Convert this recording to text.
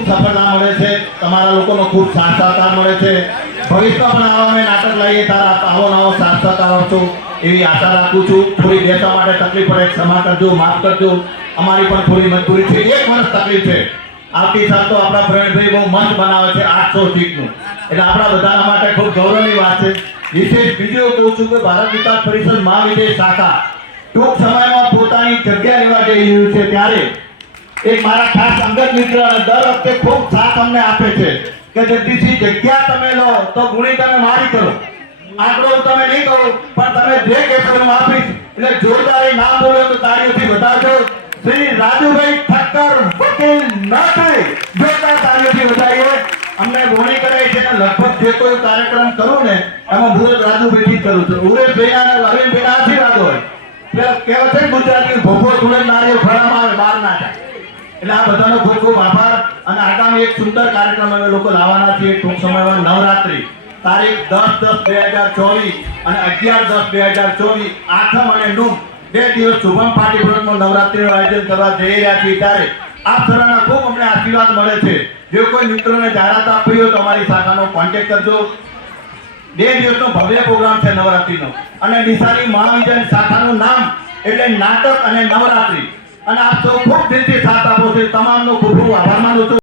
ખૂબ સફળતા મળે છે, તમારા લોકોનો ખૂબ સાથ સહકાર મળે છે। ભવિષ્યમાં પણ આવા અમે નાટક લાવીએ તારા આવો નવો સાથ સહકાર આપશો એવી આશા રાખું છું। થોડી બેસવા માટે તકલીફ પડે ક્ષમા કરજો, માફ કરજો, અમારી પણ થોડી મજબૂરી છે। 1 વર્ષ તકલીફ છે। આવતી સાલ તો આપણા પ્રવીણભાઈ બહુ મંચ બનાવે છે 800 સીટનું, એટલે આપણા બધાના માટે ખૂબ ગૌરવની વાત છે। વિશેષ બીજું કહું છું કે ભારત વિકાસ પરિષદ મહાવિદ્યાલય શાખા ટૂંક સમયમાં પોતાની જગ્યા લેવા જઈ રહ્યું છે, ત્યારે એક મારા ખાસ અંગત મિત્ર દર વખતે ખૂબ સાથ અમને આપે છે કે જગદીશજી જગ્યા તમે લો તો ગુણી તમે મારી કરો, આંકડો તમે નહીં કરો પણ તમે જે કહેશો હું આપીશ। એટલે જોરદાર નામ બોલો તો તાળીઓથી વધારજો। શ્રી રાજુભાઈ ઠક્કર વકીલ નાટક, જોરદાર તાળીઓથી વધારીએ। અમને ગોણી કરાય છે કે લગભગ જે કોઈ કાર્યક્રમ કરું ને એમાં મુરત રાજુભાઈથી જ કરું છું। ઉરેશભાઈ અને અરવિંદભાઈના આશીર્વાદ હોય, કહેવાય છે ગુજરાતી ભોપો સુરત નારીઓ ખરામાં આવે બહાર ના જાય। એટલે આ બધાનો ખૂબ ખૂબ આભાર। અને આગામી એક સુંદર કાર્યક્રમ અમે લોકો લાવવાના છીએ ટૂંક સમયમાં, નવરાત્રી તારીખ 10/10/2024 અને 11/10/2024 આઠમ અને નૂમ 2 દિવસ શુભમ પાર્ટી પ્લોટમાં નવરાત્રીનું આયોજન કરવા જઈ રહ્યા છીએ। ત્યારે આપ સર્વના ખૂબ અમને આશીર્વાદ મળે છે। જો કોઈ મિત્રોને જાહેરાત આપવી હોય તો અમારી શાખાનો કોન્ટેક્ટ કરજો। 2 દિવસનો ભવ્ય પ્રોગ્રામ છે નવરાત્રીનો, અને નિશાની મહાવિદ્યાલય શાખાનું નામ એટલે નાટક અને નવરાત્રી। અને આપ સૌ ખૂબ દિલથી સાથ આપો છો, તમામનો ખૂબ ખૂબ આભાર માનું છું।